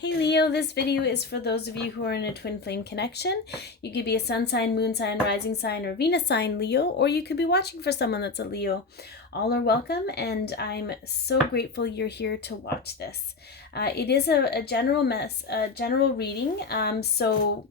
Hey Leo, this video is for those of you who are in a twin flame connection. You could be a sun sign, moon sign, rising sign, or Venus sign Leo, or you could be watching for someone that's a Leo. All are welcome, and I'm so grateful you're here to watch this. It is a general reading, so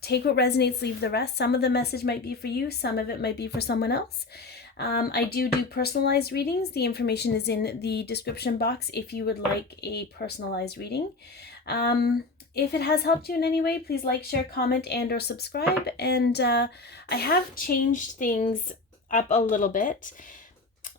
take what resonates, leave the rest. Some of the message might be for you, some of it might be for someone else. I do personalized readings. The information is in the description box if you would like a personalized reading. If it has helped you in any way, please like, share, comment, and or subscribe. And I have changed things up a little bit.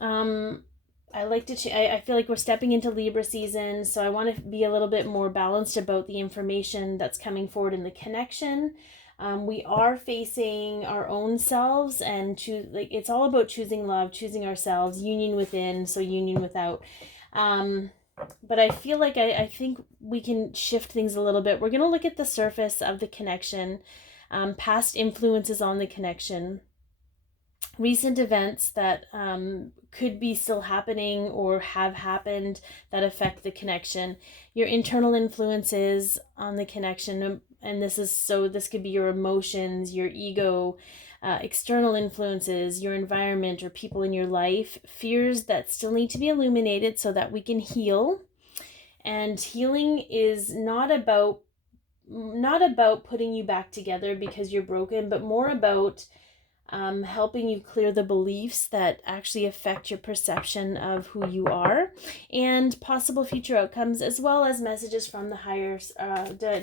I like to. I feel like we're stepping into Libra season, so I want to be a little bit more balanced about the information that's coming forward in the connection. We are facing our own selves, and it's all about choosing love, choosing ourselves, union within, so union without. But I feel like I think we can shift things a little bit. We're going to look at the surface of the connection, past influences on the connection, recent events that could be still happening or have happened that affect the connection, your internal influences on the connection, and this could be your emotions, your ego, external influences, your environment or people in your life, fears that still need to be illuminated so that we can heal. And healing is not about putting you back together because you're broken, but more about helping you clear the beliefs that actually affect your perception of who you are and possible future outcomes, as well as messages from the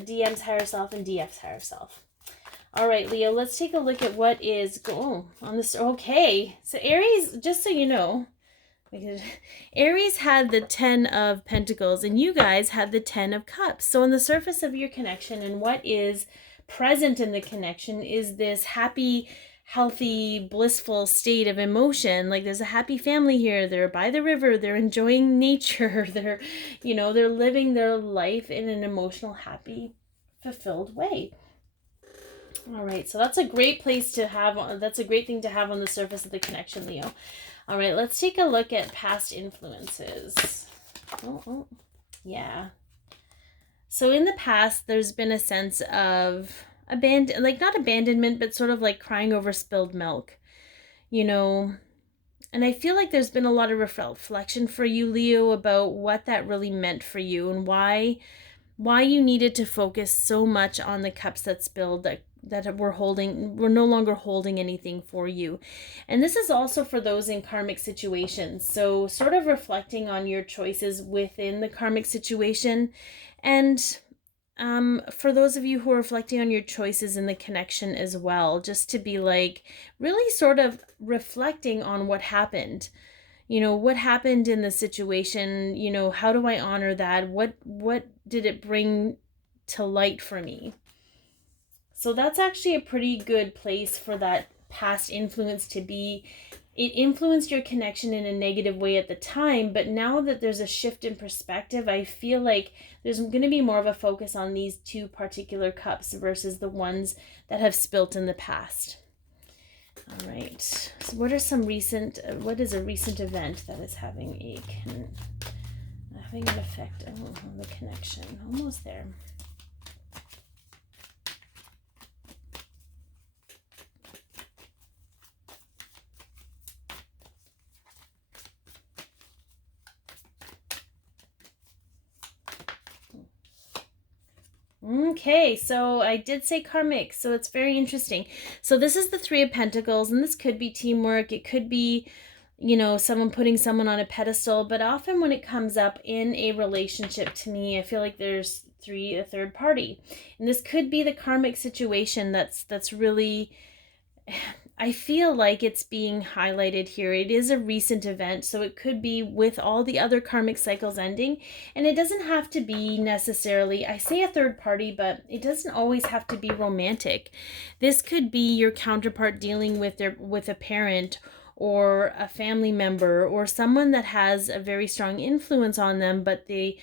DM's higher self and DF's higher self. All right, Leo, let's take a look at what is on this. Okay, so Aries, just so you know, Aries had the 10 of Pentacles and you guys had the 10 of Cups. So on the surface of your connection and what is present in the connection is this happy, healthy, blissful state of emotion. Like there's a happy family here. They're by the river. They're enjoying nature. They're living their life in an emotional, happy, fulfilled way. All right, so that's a great place to have. That's a great thing to have on the surface of the connection, Leo. All right, let's take a look at past influences. Yeah. So in the past, there's been a sense of not abandonment, but sort of like crying over spilled milk, and I feel like there's been a lot of reflection for you, Leo, about what that really meant for you and why you needed to focus so much on the cups that spilled, that we're no longer holding anything for you. And this is also for those in karmic situations. So sort of reflecting on your choices within the karmic situation. And for those of you who are reflecting on your choices in the connection as well, just to be like really sort of reflecting on what happened. What happened in the situation, how do I honor that? What did it bring to light for me? So that's actually a pretty good place for that past influence to be. It influenced your connection in a negative way at the time, but now that there's a shift in perspective, I feel like there's going to be more of a focus on these two particular cups versus the ones that have spilt in the past. All right. So what is a recent event that is having an effect on the connection? Almost there. Okay, so I did say karmic, so it's very interesting. So this is the Three of Pentacles, and this could be teamwork. It could be, someone putting someone on a pedestal, but often when it comes up in a relationship, to me, I feel like there's a third party. And this could be the karmic situation that's really, I feel like it's being highlighted here. It is a recent event, so it could be with all the other karmic cycles ending, and it doesn't have to be necessarily, I say a third party, but it doesn't always have to be romantic. This could be your counterpart dealing with a parent or a family member or someone that has a very strong influence on them, but they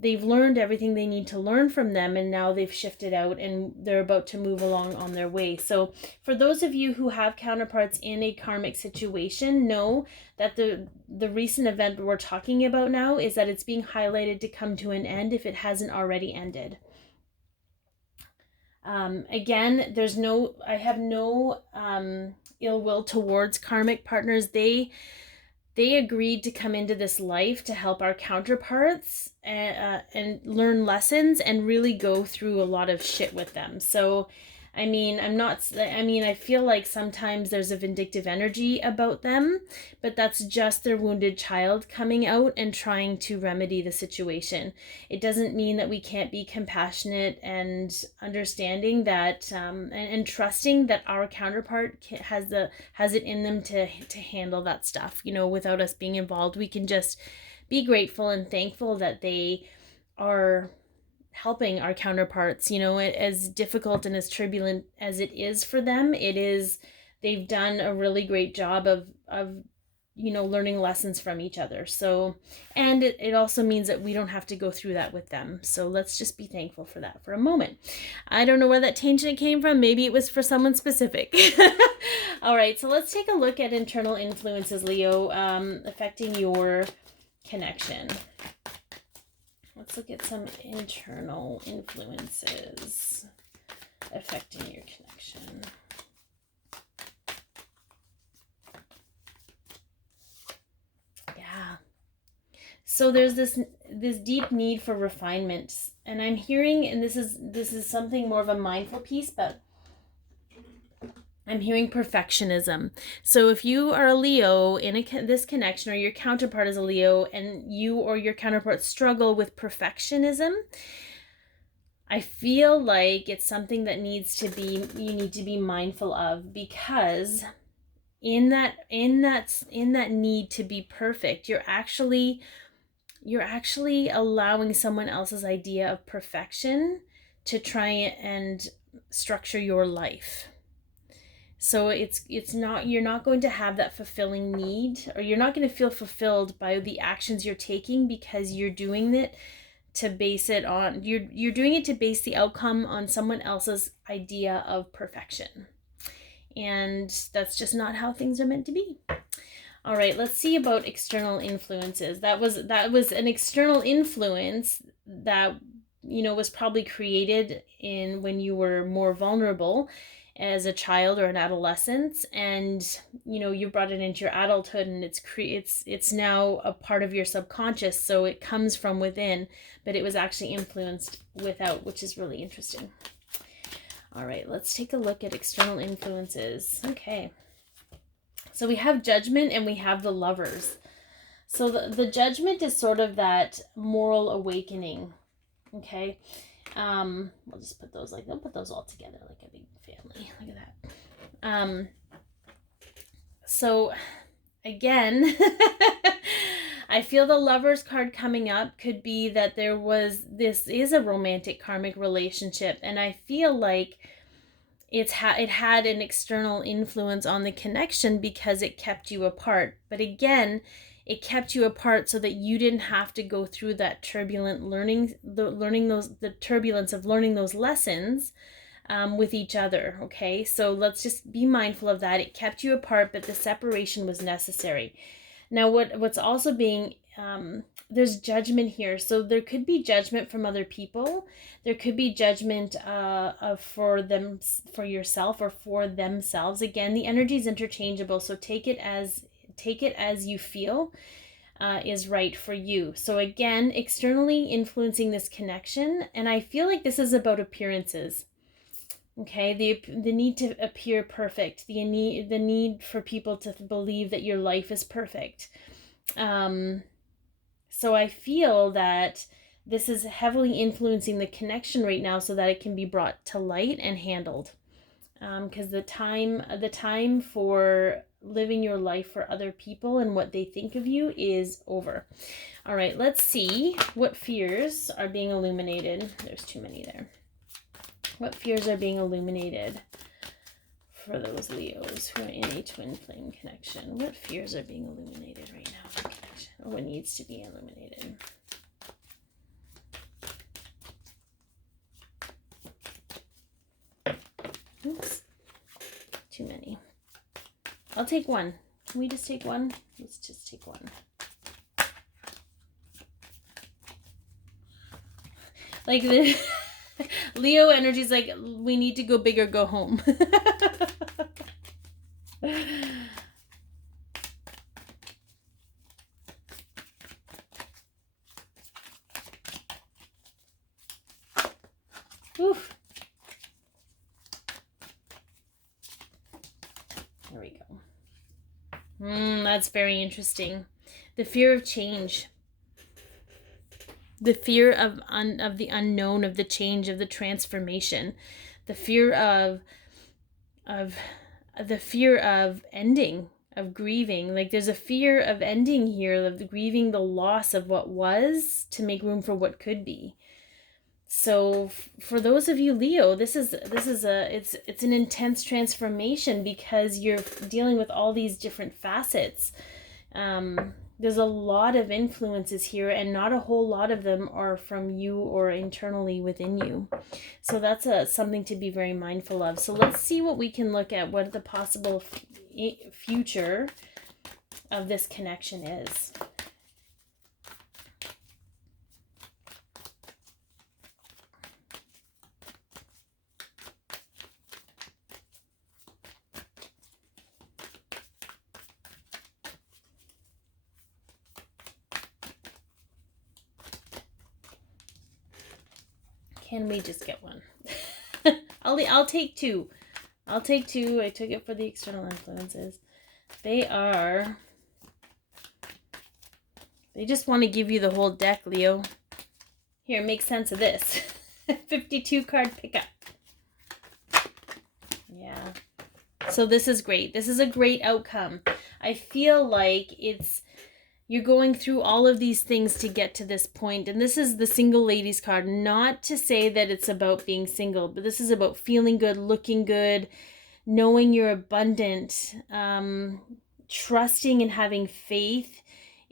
they've learned everything they need to learn from them, and now they've shifted out and they're about to move along on their way. So for those of you who have counterparts in a karmic situation, know that the recent event we're talking about now is that it's being highlighted to come to an end if it hasn't already ended. Again, I have no ill will towards karmic partners. They agreed to come into this life to help our counterparts and learn lessons and really go through a lot of shit with them. So, I mean, I feel like sometimes there's a vindictive energy about them, but that's just their wounded child coming out and trying to remedy the situation. It doesn't mean that we can't be compassionate and understanding that, and trusting that our counterpart has it in them to handle that stuff, you know, without us being involved. We can just be grateful and thankful that they are helping our counterparts. You know, as difficult and as turbulent as it is for them, they've done a really great job of you know, learning lessons from each other. So, and it also means that we don't have to go through that with them. So let's just be thankful for that for a moment. I don't know where that tangent came from. Maybe it was for someone specific. All right, so let's take a look at internal influences, Leo, affecting your connection. Let's look at some internal influences affecting your connection. Yeah. So there's this deep need for refinement, and I'm hearing, and this is something more of a mindful piece, but I'm hearing perfectionism. So if you are a Leo in this connection, or your counterpart is a Leo, and you or your counterpart struggle with perfectionism, I feel like it's something that you need to be mindful of, because in that need to be perfect, you're actually allowing someone else's idea of perfection to try and structure your life. So you're not going to have that fulfilling need, or you're not going to feel fulfilled by the actions you're taking, because you're doing it to base it on, you're doing it to base the outcome on someone else's idea of perfection. And that's just not how things are meant to be. All right, let's see about external influences. That was an external influence that, you know, was probably created when you were more vulnerable as a child or an adolescent, and you know, you brought it into your adulthood, and it's now a part of your subconscious, so it comes from within, but it was actually influenced without, which is really interesting. All right, let's take a look at external influences. Okay, so we have Judgment and we have the Lovers. So the Judgment is sort of that moral awakening. Okay, we'll just put those they'll put those all together like a big family. Look at that. So again, I feel the Lovers card coming up could be that this is a romantic karmic relationship, and I feel like it had an external influence on the connection because it kept you apart. But again, it kept you apart so that you didn't have to go through that turbulent the turbulence of learning those lessons with each other. Okay, so let's just be mindful of that. It kept you apart, but the separation was necessary. Now, what's also being there's judgment here, so there could be judgment from other people. There could be judgment for yourself or for themselves. Again, the energy is interchangeable, so take it as you feel is right for you. So again, externally influencing this connection, and I feel like this is about appearances. Okay, the need to appear perfect, the need for people to believe that your life is perfect. So I feel that this is heavily influencing the connection right now, so that it can be brought to light and handled. Because the time for living your life for other people and what they think of you is over. All right, let's see what fears are being illuminated. There's too many there. What fears are being illuminated for those Leos who are in a twin flame connection? What fears are being illuminated right now in connection, or what needs to be illuminated? Oops. Too many. I'll take one. Can we just take one? Let's just take one. Like the Leo energy is like, we need to go big or go home. Oof. There we go. That's very interesting. The fear of change. The fear of the unknown, of the change, of the transformation. The fear of the fear of ending, of grieving. Like there's a fear of ending here, of grieving the loss of what was to make room for what could be. So for those of you Leo, this is it's an intense transformation because you're dealing with all these different facets. There's a lot of influences here, and not a whole lot of them are from you or internally within you. So that's something to be very mindful of. So let's see what we can look at, what the possible future of this connection is. Can we just get one? I'll take two. I'll take two. I took it for the external influences. They just want to give you the whole deck, Leo. Here, make sense of this. 52 card pickup. Yeah. So this is great. This is a great outcome. I feel like you're going through all of these things to get to this point. And this is the single ladies card. Not to say that it's about being single, but this is about feeling good, looking good, knowing you're abundant, trusting and having faith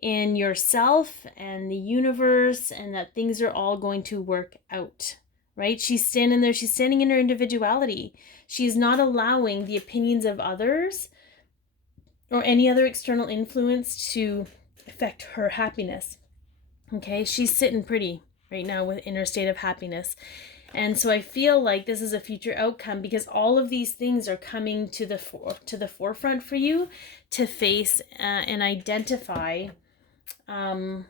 in yourself and the universe, and that things are all going to work out, right? She's standing there. She's standing in her individuality. She's not allowing the opinions of others or any other external influence to affect her happiness. Okay, she's sitting pretty right now in her state of happiness. And so I feel like this is a future outcome because all of these things are coming to the forefront for you to face and identify so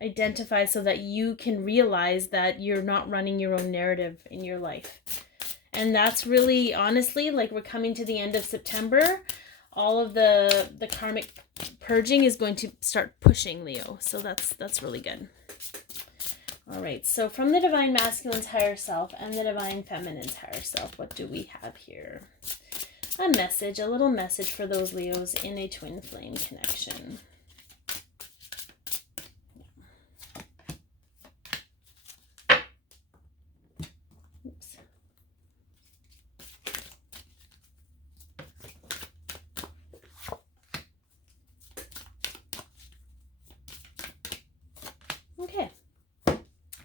that you can realize that you're not running your own narrative in your life. And that's really, honestly, like we're coming to the end of September. All of the karmic purging is going to start pushing, Leo. So that's really good. All right. So from the Divine Masculine's higher self and the Divine Feminine's higher self, what do we have here? A message, a little message for those Leos in a twin flame connection. Oops. Okay.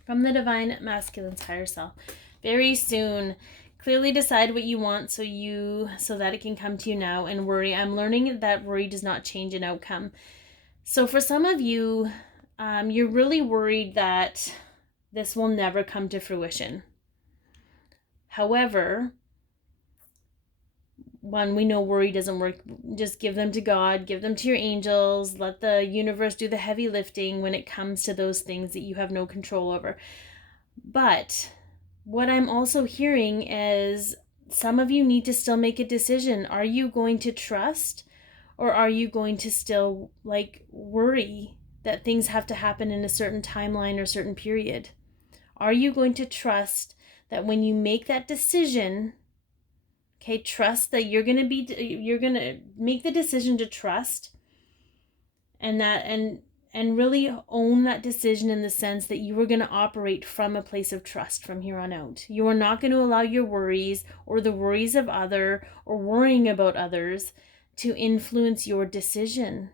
From the Divine Masculine's higher self. Very soon, clearly decide what you want so that it can come to you now, and worry. I'm learning that worry does not change an outcome. So for some of you, you're really worried that this will never come to fruition. However, one, we know worry doesn't work. Just give them to God, give them to your angels, let the universe do the heavy lifting when it comes to those things that you have no control over. But what I'm also hearing is some of you need to still make a decision. Are you going to trust, or are you going to still worry that things have to happen in a certain timeline or certain period? Are you going to trust that when you make that decision, okay, trust that you're going to make the decision to trust, and really own that decision in the sense that you are going to operate from a place of trust from here on out. You are not going to allow your worries or the worries of or worrying about others to influence your decision.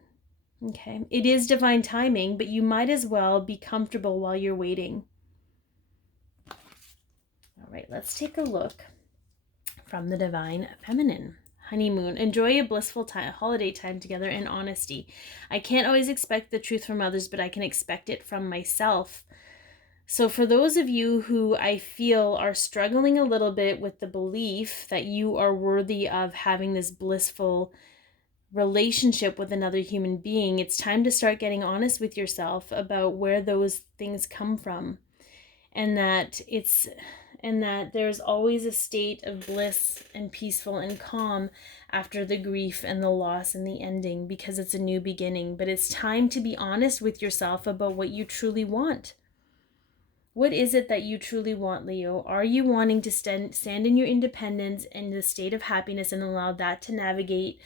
Okay, it is divine timing, but you might as well be comfortable while you're waiting. All right, let's take a look from the Divine Feminine. Honeymoon. Enjoy a blissful time, holiday time together in honesty. I can't always expect the truth from others, but I can expect it from myself. So for those of you who I feel are struggling a little bit with the belief that you are worthy of having this blissful relationship with another human being, it's time to start getting honest with yourself about where those things come from, and that there's always a state of bliss and peaceful and calm after the grief and the loss and the ending, because it's a new beginning. But it's time to be honest with yourself about what you truly want. What is it that you truly want, Leo? Are you wanting to stand in your independence and the state of happiness and allow that to navigate?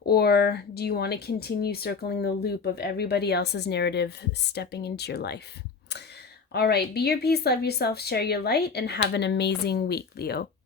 Or do you want to continue circling the loop of everybody else's narrative stepping into your life? All right, be your peace, love yourself, share your light, and have an amazing week, Leo.